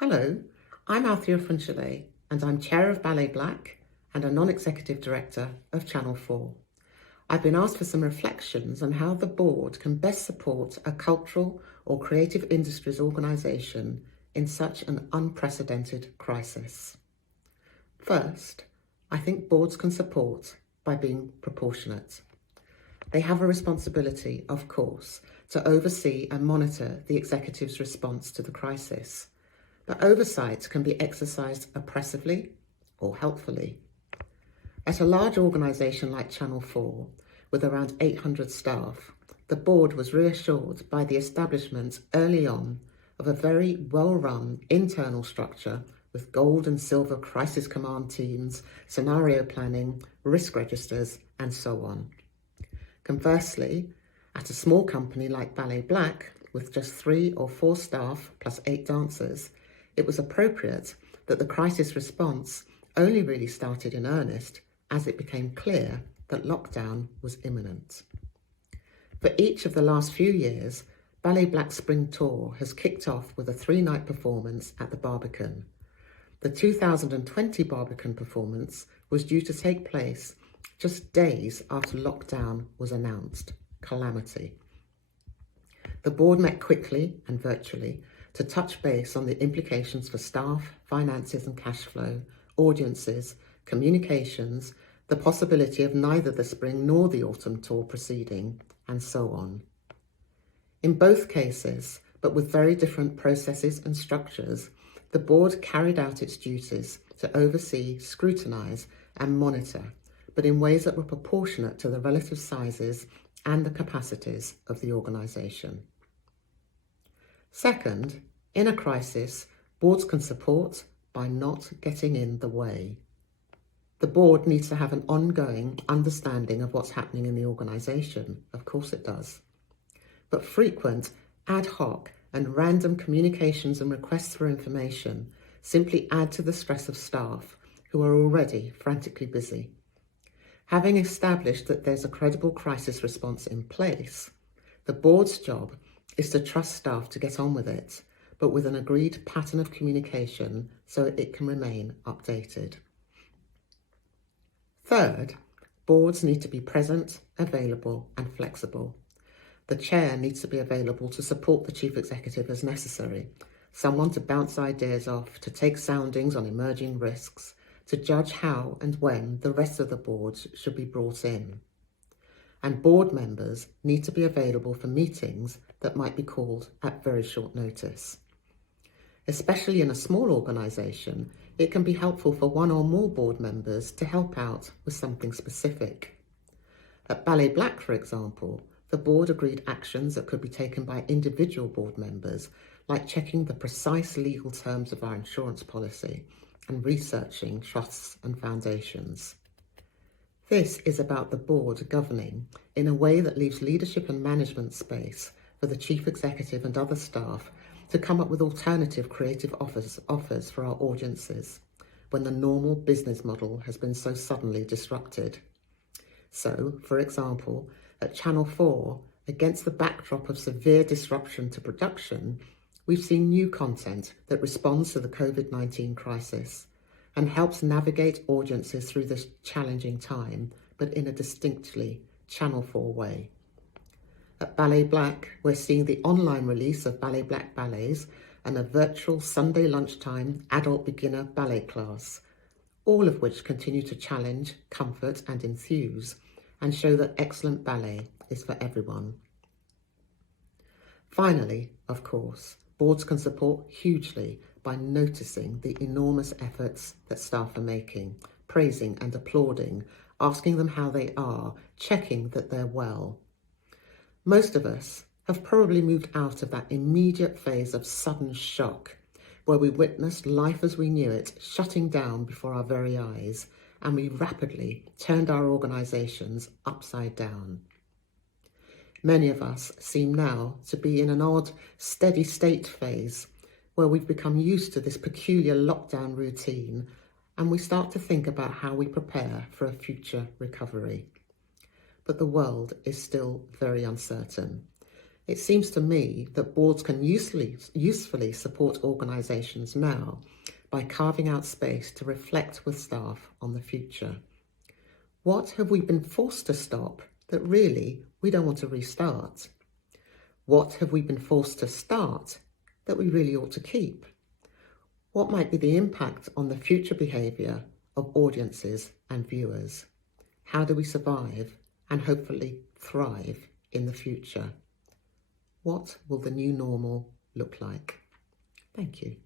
Hello, I'm Althea Efunshile and I'm Chair of Ballet Black and a Non-Executive Director of Channel 4. I've been asked for some reflections on how the board can best support a cultural or creative industries organisation in such an unprecedented crisis. First, I think boards can support by being proportionate. They have a responsibility, of course, to oversee and monitor the executive's response to the crisis. But oversight can be exercised oppressively or helpfully. At a large organisation like Channel 4, with around 800 staff, the board was reassured by the establishment early on of a very well-run internal structure with gold and silver crisis command teams, scenario planning, risk registers, and so on. Conversely, at a small company like Ballet Black, with just 3 or 4 staff plus 8 dancers, it was appropriate that the crisis response only really started in earnest as it became clear that lockdown was imminent. For each of the last few years, Ballet Black's Spring Tour has kicked off with a 3-night performance at the Barbican. The 2020 Barbican performance was due to take place just days after lockdown was announced. Calamity. The board met quickly and virtually to touch base on the implications for staff, finances and cash flow, audiences, communications, the possibility of neither the spring nor the autumn tour proceeding, and so on. In both cases, but with very different processes and structures, the board carried out its duties to oversee, scrutinise and monitor, but in ways that were proportionate to the relative sizes and the capacities of the organisation. Second, in a crisis, boards can support by not getting in the way. The board needs to have an ongoing understanding of what's happening in the organisation. Of course it does. But frequent, ad hoc and random communications and requests for information simply add to the stress of staff who are already frantically busy. Having established that there's a credible crisis response in place, the board's job is to trust staff to get on with it, but with an agreed pattern of communication so it can remain updated. Third, boards need to be present, available and flexible. The chair needs to be available to support the chief executive as necessary, someone to bounce ideas off, to take soundings on emerging risks, to judge how and when the rest of the board should be brought in. And board members need to be available for meetings that might be called at very short notice. Especially in a small organisation, it can be helpful for one or more board members to help out with something specific. At Ballet Black, for example, the board agreed actions that could be taken by individual board members, like checking the precise legal terms of our insurance policy and researching trusts and foundations. This is about the board governing in a way that leaves leadership and management space for the chief executive and other staff to come up with alternative creative offers for our audiences when the normal business model has been so suddenly disrupted. So, for example, at Channel 4, against the backdrop of severe disruption to production, we've seen new content that responds to the COVID-19 crisis and helps navigate audiences through this challenging time, but in a distinctly Channel 4 way. At Ballet Black, we're seeing the online release of Ballet Black Ballets and a virtual Sunday lunchtime adult beginner ballet class, all of which continue to challenge, comfort and enthuse, and show that excellent ballet is for everyone. Finally, of course, boards can support hugely by noticing the enormous efforts that staff are making, praising and applauding, asking them how they are, checking that they're well. Most of us have probably moved out of that immediate phase of sudden shock, where we witnessed life as we knew it shutting down before our very eyes, and we rapidly turned our organisations upside down. Many of us seem now to be in an odd, steady state phase where we've become used to this peculiar lockdown routine and we start to think about how we prepare for a future recovery. But the world is still very uncertain. It seems to me that boards can usefully support organisations now by carving out space to reflect with staff on the future. What have we been forced to stop that really we don't want to restart? What have we been forced to start that we really ought to keep? What might be the impact on the future behaviour of audiences and viewers? How do we survive and hopefully thrive in the future? What will the new normal look like? Thank you.